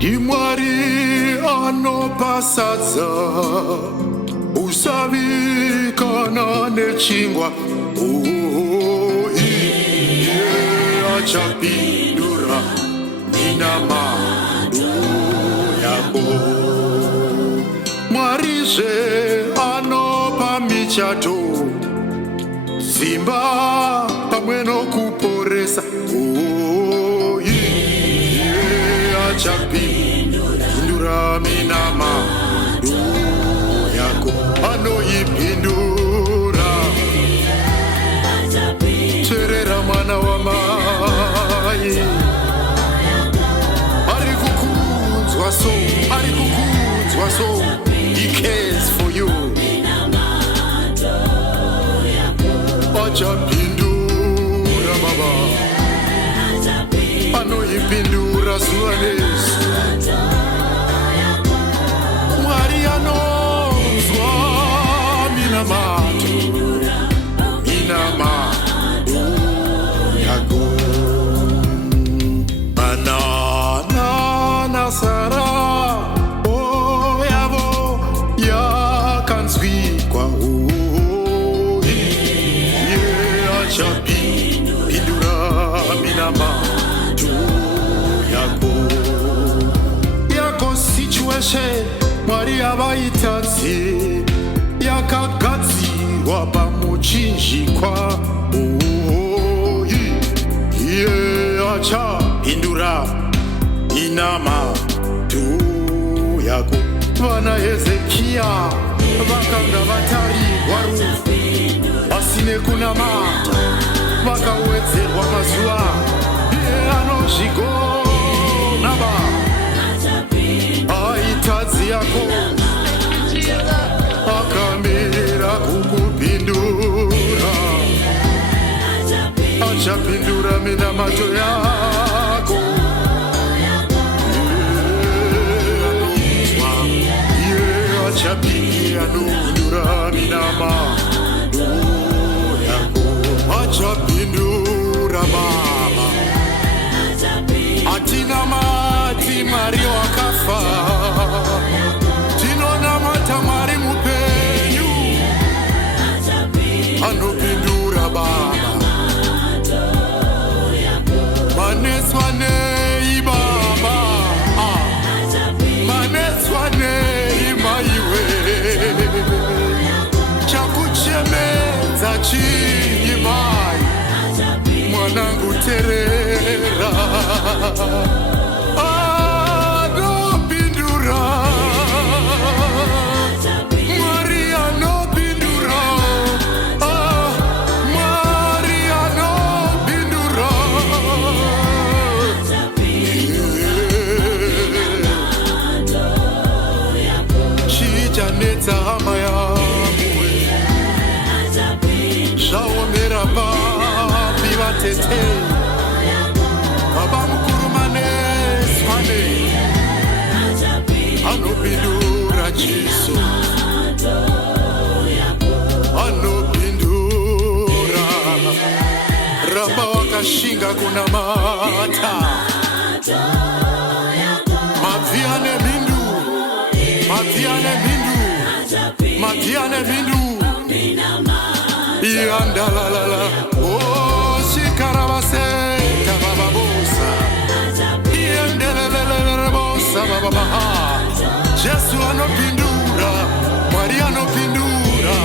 Imwari anopasadza usavikana nechingwa iye achapindura minamando yako. Mwarizve anopa michato simba pamwe nokuporesa iye achapindura minamando yako. Anoipindura teerera mwana wamai ari kukudzwa so he cares for you. Achapindura baba anoipindura zuva nezuva. Mwari anonzwa minamando yako. Banana nasara yavo yakanzwikwa iye achapindura minamando yako situation Mwari avaitadzi yakagadzirwa pamuchinjikwa iye achapindura minamando yako. Vana Hezekia vakanga vatarirwa rufu pasine kunamata vakawedzerwa mazuva. Iye anozvigona aitadzi yako akamira kukupindura. Achapindura minamando yako. Achapindura minamando yako. Achapindura baba atinamati Mwari wakafa tinonamata Mwari mupenyu. Anopindura baba manetswa nei baba manetswa nei maiwe chakuchemedza chii mai mwanangu terera. Anopindura Mwari anopindura Mwari anopindura. Chichanetsa hama yamwe zvaomera papi vatete baba mukuru maneswane anopindura Jesu anopindura. Ramba wakashinga kunamata mabviane bindu mabviane bindu yandalalala shikaravaseta bababosa yendelelelele bosa bababaha. Jesu anopindura Mwari anopindura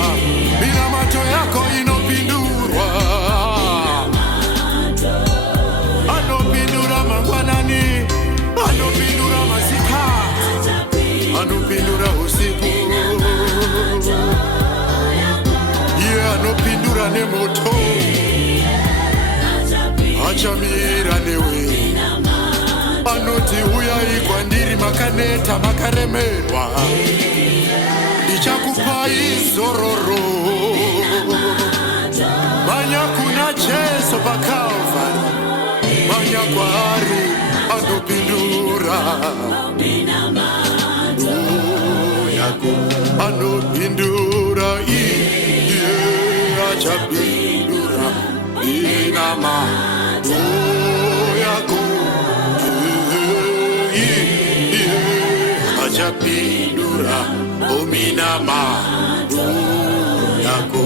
minamando yako inopindurwa. Anopindura mangwanani anopindura masikati anopindura usiku. Iye anopindura nemoto achamira newe. Anoti uyai kwandiri makaneta makaremerwa ndichakupai zororo. Manya kuna Jesu paKalvari manya kwari anopindura yako anopindura iye achapindura inama yako iye achapindura ominama yako